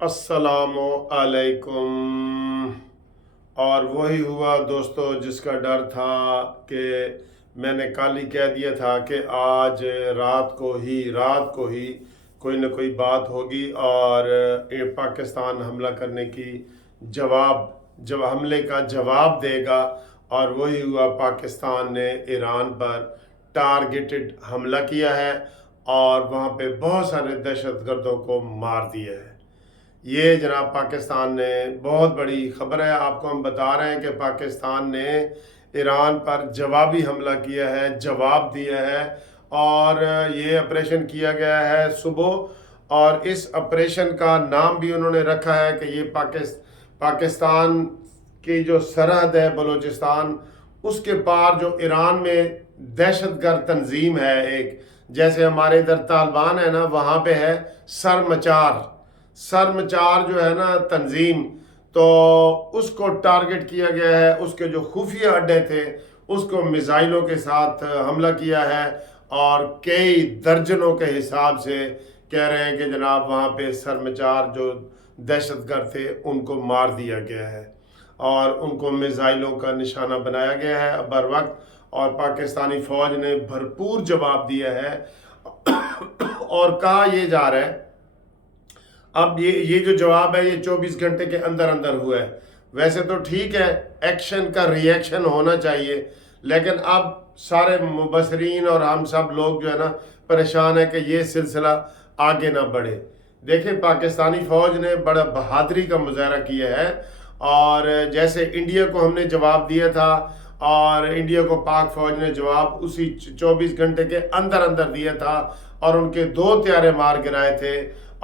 السلام علیکم۔ اور وہی ہوا دوستو جس کا ڈر تھا کہ میں نے کل ہی کہہ دیا تھا کہ آج رات کو ہی کوئی نہ کوئی بات ہوگی اور پاکستان حملہ کرنے کی جب حملے کا جواب دے گا۔ اور وہی ہوا، پاکستان نے ایران پر ٹارگیٹڈ حملہ کیا ہے اور وہاں پہ بہت سارے دہشت گردوں کو مار دیا ہے۔ یہ جناب پاکستان نے بہت بڑی خبر ہے، آپ کو ہم بتا رہے ہیں کہ پاکستان نے ایران پر جوابی حملہ کیا ہے، جواب دیا ہے اور یہ آپریشن کیا گیا ہے صبح، اور اس آپریشن کا نام بھی انہوں نے رکھا ہے کہ یہ پاکستان کی جو سرحد ہے بلوچستان، اس کے پار جو ایران میں دہشت گرد تنظیم ہے، ایک جیسے ہمارے ادھر طالبان ہے نا، وہاں پہ ہے سرمچار جو ہے نا تنظیم، تو اس کو ٹارگٹ کیا گیا ہے۔ اس کے جو خفیہ اڈے تھے اس کو میزائلوں کے ساتھ حملہ کیا ہے اور کئی درجنوں کے حساب سے کہہ رہے ہیں کہ جناب وہاں پہ سرمچار جو دہشت گرد تھے ان کو مار دیا گیا ہے اور ان کو میزائلوں کا نشانہ بنایا گیا ہے بر وقت، اور پاکستانی فوج نے بھرپور جواب دیا ہے اور کہا یہ جا رہا ہے اب یہ جو جواب ہے یہ 24 گھنٹے کے اندر اندر ہوا ہے۔ ویسے تو ٹھیک ہے، ایکشن کا ری ایکشن ہونا چاہیے، لیکن اب سارے مبصرین اور ہم سب لوگ جو ہے نا پریشان ہے کہ یہ سلسلہ آگے نہ بڑھے۔ دیکھیں پاکستانی فوج نے بڑا بہادری کا مظاہرہ کیا ہے، اور جیسے انڈیا کو ہم نے جواب دیا تھا اور انڈیا کو پاک فوج نے جواب اسی 24 گھنٹے کے اندر اندر دیا تھا، اور ان کے 2 طیارے مار گرائے تھے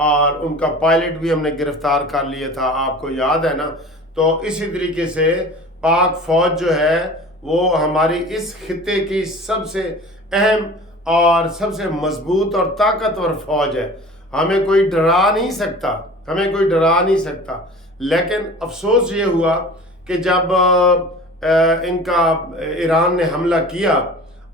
اور ان کا پائلٹ بھی ہم نے گرفتار کر لیا تھا، آپ کو یاد ہے نا۔ تو اسی طریقے سے پاک فوج جو ہے وہ ہماری اس خطے کی سب سے اہم اور سب سے مضبوط اور طاقتور فوج ہے، ہمیں کوئی ڈرا نہیں سکتا۔ لیکن افسوس یہ ہوا کہ جب ان کا ایران نے حملہ کیا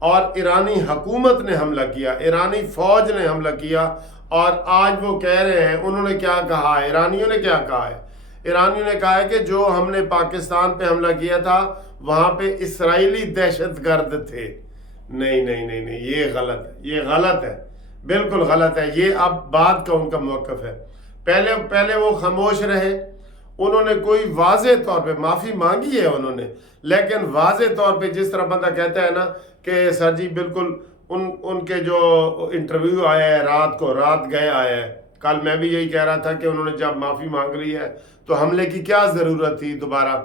اور ایرانی حکومت نے حملہ کیا، ایرانی فوج نے حملہ کیا، اور آج وہ کہہ رہے ہیں، انہوں نے کیا کہا ہے، ایرانیوں نے کیا کہا ہے؟ ایرانیوں نے کہا ہے کہ جو ہم نے پاکستان پہ حملہ کیا تھا وہاں پہ اسرائیلی دہشت گرد تھے۔ نہیں، یہ غلط ہے، بالکل غلط ہے۔ یہ اب بعد کا ان کا موقف ہے۔ پہلے وہ خاموش رہے، انہوں نے کوئی واضح طور پہ معافی مانگی ہے انہوں نے، لیکن واضح طور پہ جس طرح بندہ کہتا ہے نا کہ سر جی بالکل ان کے جو انٹرویو آیا ہے رات گئے آیا ہے، کل میں بھی یہی کہہ رہا تھا کہ انہوں نے جب معافی مانگ لی ہے تو حملے کی کیا ضرورت تھی دوبارہ،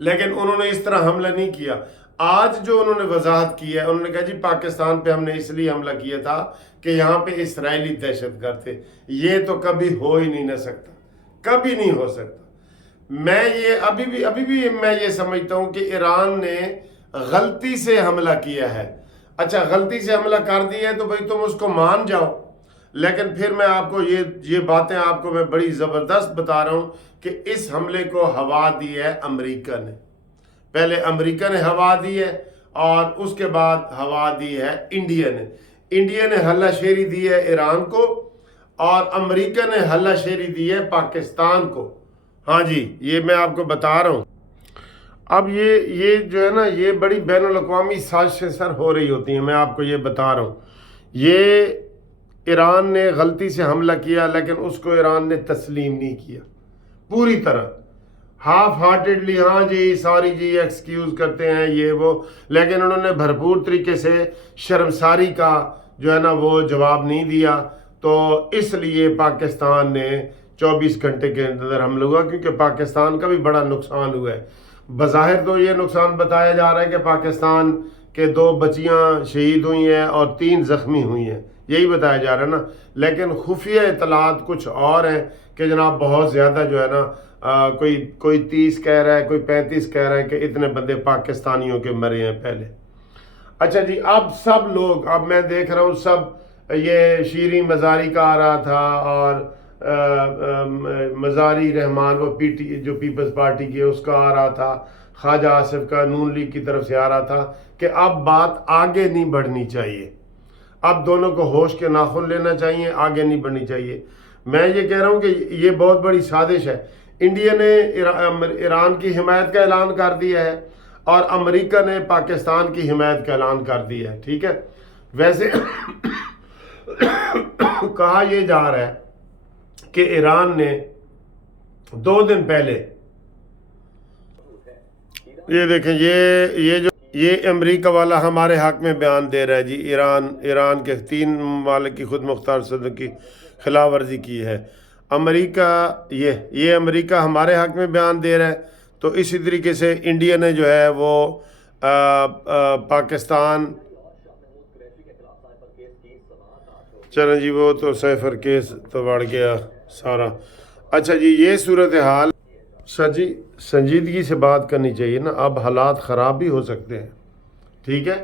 لیکن انہوں نے اس طرح حملہ نہیں کیا۔ آج جو انہوں نے وضاحت کی ہے، انہوں نے کہا جی پاکستان پہ ہم نے اس لیے حملہ کیا تھا کہ یہاں پہ اسرائیلی دہشت گرد تھے۔ یہ تو کبھی ہو ہی نہیں نہ سکتا، کبھی نہیں ہو سکتا۔ میں یہ ابھی بھی میں یہ سمجھتا ہوں کہ ایران نے غلطی سے حملہ کیا ہے۔ اچھا غلطی سے حملہ کر دی ہے تو بھئی تم اس کو مان جاؤ، لیکن پھر میں آپ کو یہ باتیں آپ کو میں بڑی زبردست بتا رہا ہوں کہ اس حملے کو ہوا دی ہے امریکہ نے۔ پہلے امریکہ نے ہوا دی ہے اور اس کے بعد ہوا دی ہے انڈیا نے حلہ شیری دی ہے ایران کو، اور امریکہ نے حلہ شیری دی ہے پاکستان کو۔ ہاں جی، یہ میں آپ کو بتا رہا ہوں۔ اب یہ جو ہے نا یہ بڑی بین الاقوامی سازشیں سر ہو رہی ہوتی ہیں، میں آپ کو یہ بتا رہا ہوں۔ یہ ایران نے غلطی سے حملہ کیا، لیکن اس کو ایران نے تسلیم نہیں کیا پوری طرح، ہاف ہارٹیڈلی، ہاں جی سوری جی ایکسکیوز کرتے ہیں یہ وہ، لیکن انہوں نے بھرپور طریقے سے شرمساری کا جو ہے نا وہ جواب نہیں دیا۔ تو اس لیے پاکستان نے 24 گھنٹے کے اندر حملہ ہوا، کیونکہ پاکستان کا بھی بڑا نقصان ہوا ہے۔ بظاہر تو یہ نقصان بتایا جا رہا ہے کہ پاکستان کے 2 بچیاں شہید ہوئی ہیں اور 3 زخمی ہوئی ہیں، یہی بتایا جا رہا ہے نا، لیکن خفیہ اطلاعات کچھ اور ہیں کہ جناب بہت زیادہ جو ہے نا کوئی 30 کہہ رہا ہے، کوئی 35 کہہ رہا ہے کہ اتنے بندے پاکستانیوں کے مرے ہیں پہلے۔ اچھا جی، اب سب لوگ، اب میں دیکھ رہا ہوں سب، یہ شیریں مزاری کا آ رہا تھا اور مزاری رحمان وہ جو پیپلز پارٹی کی اس کا آ رہا تھا، خواجہ آصف کا نون لیگ کی طرف سے آ رہا تھا کہ اب بات آگے نہیں بڑھنی چاہیے، اب دونوں کو ہوش کے ناخن لینا چاہیے، آگے نہیں بڑھنی چاہیے۔ میں یہ کہہ رہا ہوں کہ یہ بہت بڑی سازش ہے. انڈیا نے ایران کی حمایت کا اعلان کر دیا ہے اور امریکہ نے پاکستان کی حمایت کا اعلان کر دیا ہے. ٹھیک ہے. ویسے کہا یہ جا رہا ہے کہ ایران نے 2 دن پہلے یہ دیکھیں یہ امریکہ والا ہمارے حق میں بیان دے رہا ہے جی. ایران کے 3 ممالک کی خود مختار صدر کی خلاف ورزی کی ہے. امریکہ یہ امریکہ ہمارے حق میں بیان دے رہا ہے. تو اسی طریقے سے انڈیا نے جو ہے وہ پاکستان چلیں جی وہ تو سیفر کیس تو بڑھ گیا سارا. اچھا جی یہ صورتحال سر جی سنجیدگی سے بات کرنی چاہیے نا. اب حالات خراب بھی ہو سکتے ہیں. ٹھیک ہے.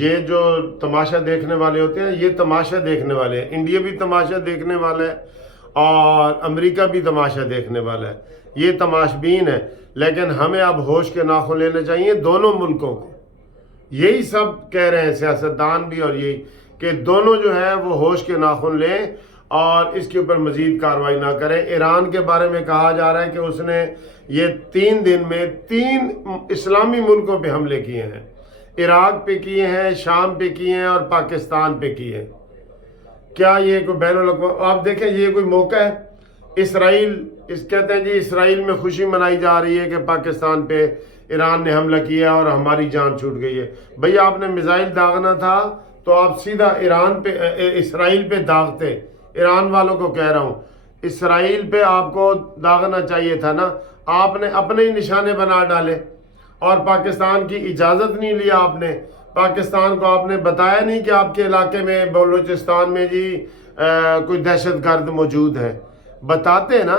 یہ جو تماشا دیکھنے والے ہوتے ہیں یہ تماشا دیکھنے والے ہیں. انڈیا بھی تماشا دیکھنے والا ہے اور امریکہ بھی تماشا دیکھنے والا ہے. یہ تماشبین ہے. لیکن ہمیں اب ہوش کے ناخن لینے چاہیے دونوں ملکوں کو. یہی سب کہہ رہے ہیں سیاستدان بھی اور یہی کہ دونوں جو ہے وہ ہوش کے ناخن لیں اور اس کے اوپر مزید کارروائی نہ کریں. ایران کے بارے میں کہا جا رہا ہے کہ اس نے یہ 3 دن میں 3 اسلامی ملکوں پہ حملے کیے ہیں. عراق پہ کیے ہیں, شام پہ کیے ہیں اور پاکستان پہ کیے ہیں. کیا یہ کوئی بین الاقوامی آپ دیکھیں یہ کوئی موقع ہے؟ اسرائیل کہتے ہیں جی اسرائیل میں خوشی منائی جا رہی ہے کہ پاکستان پہ ایران نے حملہ کیا اور ہماری جان چھوٹ گئی ہے. بھئی آپ نے میزائل داغنا تھا تو آپ سیدھا اسرائیل پہ داغتے. ایران والوں کو کہہ رہا ہوں اسرائیل پہ آپ کو داغنا چاہیے تھا نا. آپ نے اپنے ہی نشانے بنا ڈالے اور پاکستان کی اجازت نہیں لیا. آپ نے پاکستان کو آپ نے بتایا نہیں کہ آپ کے علاقے میں بلوچستان میں جی کوئی دہشت گرد موجود ہے. بتاتے نا.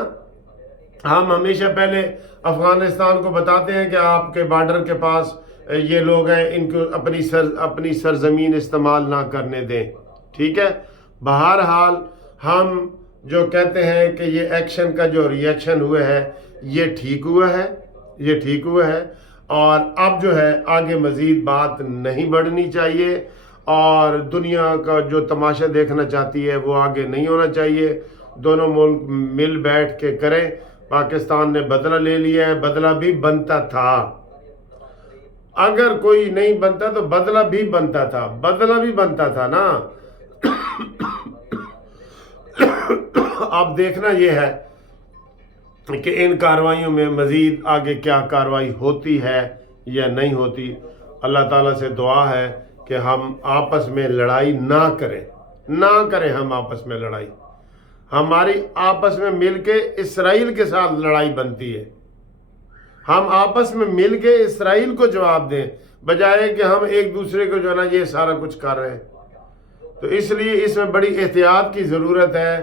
ہم ہمیشہ پہلے افغانستان کو بتاتے ہیں کہ آپ کے بارڈر کے پاس یہ لوگ ہیں, ان کو اپنی سرزمین استعمال نہ کرنے دیں. ٹھیک ہے. بہرحال ہم جو کہتے ہیں کہ یہ ایکشن کا جو ری ایکشن ہوا ہے یہ ٹھیک ہوا ہے اور اب جو ہے آگے مزید بات نہیں بڑھنی چاہیے اور دنیا کا جو تماشا دیکھنا چاہتی ہے وہ آگے نہیں ہونا چاہیے. دونوں ملک مل بیٹھ کے کریں. پاکستان نے بدلہ لے لیا ہے, بدلہ بھی بنتا تھا. اگر کوئی نہیں بنتا تو بدلہ بھی بنتا تھا نا. اب دیکھنا یہ ہے کہ ان کارروائیوں میں مزید آگے کیا کارروائی ہوتی ہے یا نہیں ہوتی. اللہ تعالیٰ سے دعا ہے کہ ہم آپس میں لڑائی نہ کریں ہم آپس میں لڑائی. ہماری آپس میں مل کے اسرائیل کے ساتھ لڑائی بنتی ہے. ہم آپس میں مل کے اسرائیل کو جواب دیں بجائے کہ ہم ایک دوسرے کو جو ہے نا یہ سارا کچھ کر رہے ہیں. تو اس لیے اس میں بڑی احتیاط کی ضرورت ہے.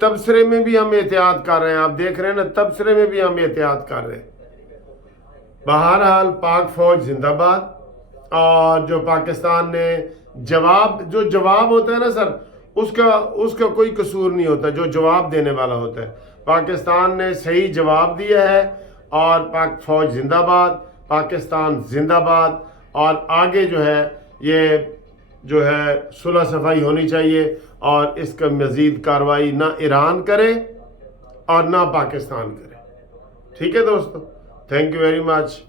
تبصرے میں بھی ہم احتیاط کر رہے ہیں. آپ دیکھ رہے ہیں نا تبصرے میں بھی ہم احتیاط کر رہے ہیں. بہرحال پاک فوج زندہ باد. اور جو پاکستان نے جواب ہوتا ہے نا سر اس کا کوئی قصور نہیں ہوتا. جو جواب دینے والا ہوتا ہے پاکستان نے صحیح جواب دیا ہے اور پاک فوج زندہ باد, پاکستان زندہ باد. اور آگے جو ہے یہ جو ہے صلح صفائی ہونی چاہیے اور اس کا مزید کارروائی نہ ایران کرے اور نہ پاکستان کرے. ٹھیک ہے دوستو, تھینک یو ویری مچ.